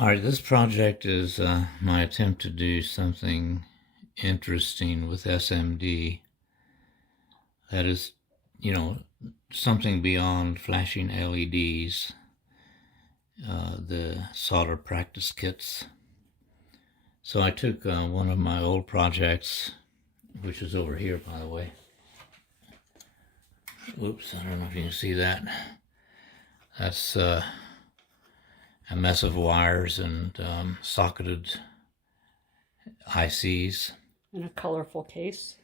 All right, this project is my attempt to do something interesting with SMD. That is, something beyond flashing LEDs, the solder practice kits. So I took one of my old projects, which is over here, by the way. Oops, I don't know if you can see that. That's a mess of wires and socketed ICs. In a colorful case.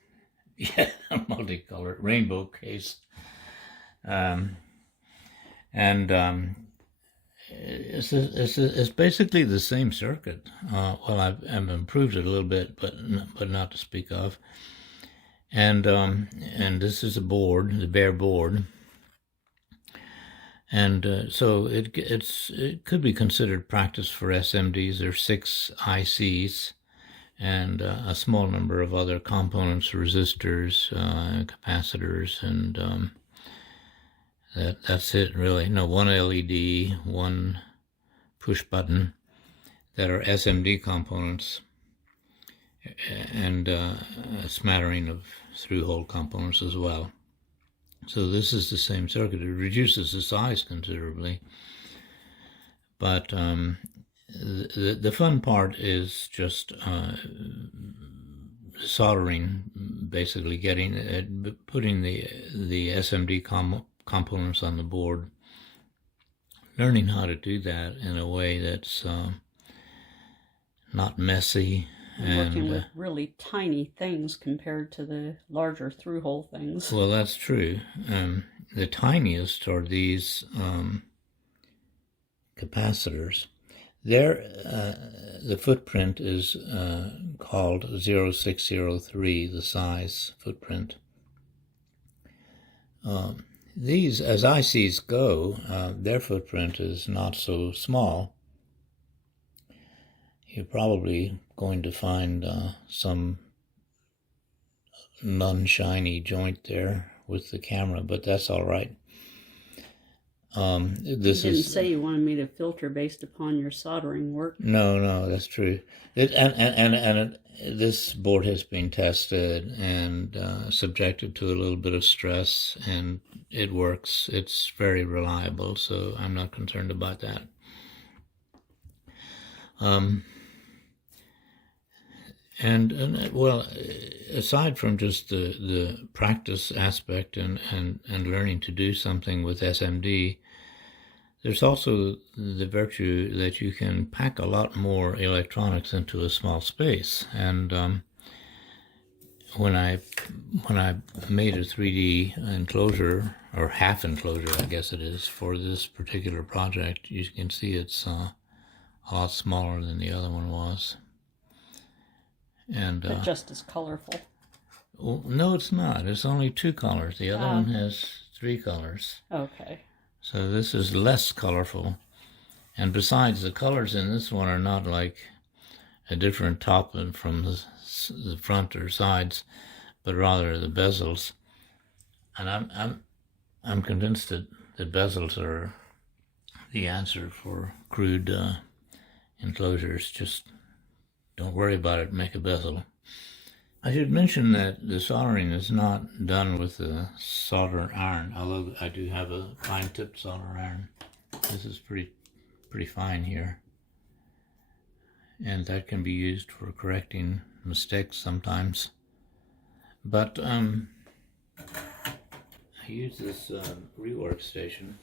Yeah, a multicolored rainbow case. It's basically the same circuit. Well, I've improved it a little bit, but not to speak of. And this is a board, the bare board. And so it could be considered practice for SMDs. There's 6 ICs and a small number of other components, resistors, capacitors, and that's it really. No, one LED, one push button that are SMD components, and a smattering of through-hole components as well. So this is the same circuit. It reduces the size considerably, but the fun part is just soldering, basically putting the SMD components on the board, learning how to do that in a way that's not messy. And working with really tiny things compared to the larger through-hole things. Well, that's true. The tiniest are these capacitors. The footprint is called 0603, the size footprint. These, as ICs go, their footprint is not so small. You're probably going to find some non-shiny joint there with the camera, but that's all right. You didn't say you wanted me to filter based upon your soldering work. No, that's true. This board has been tested and subjected to a little bit of stress, and it works. It's very reliable, so I'm not concerned about that. Well, aside from just the practice aspect and learning to do something with SMD, there's also the virtue that you can pack a lot more electronics into a small space. And when I made a 3D enclosure, or half enclosure, I guess it is, for this particular project, you can see it's a lot smaller than the other one was. But just as colorful. Well, no, it's not. It's only 2 colors. The other one has 3 colors. Okay. So this is less colorful. And besides, the colors in this one are not like a different top from the front or sides, but rather the bezels. And I'm convinced that the bezels are the answer for crude enclosures. Just don't worry about it, make a bezel. I should mention that the soldering is not done with a solder iron, although I do have a fine-tipped solder iron. This is pretty fine here. And that can be used for correcting mistakes sometimes. But I use this rework station,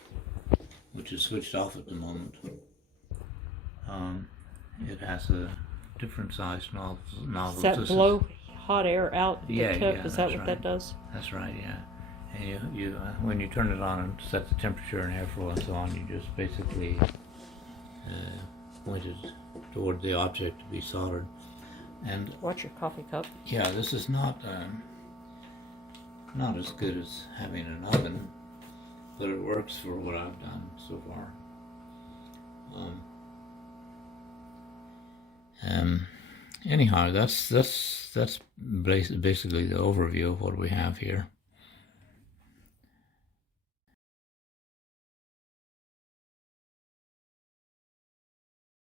which is switched off at the moment. It has a different size nozzle. Does that blow hot air out the tip? Yeah, is that what that does? That's right, yeah. And you when you turn it on and set the temperature and airflow and so on, you just basically point it toward the object to be soldered. And watch your coffee cup. Yeah, this is not as good as having an oven, but it works for what I've done so far. Anyhow, that's basically the overview of what we have here.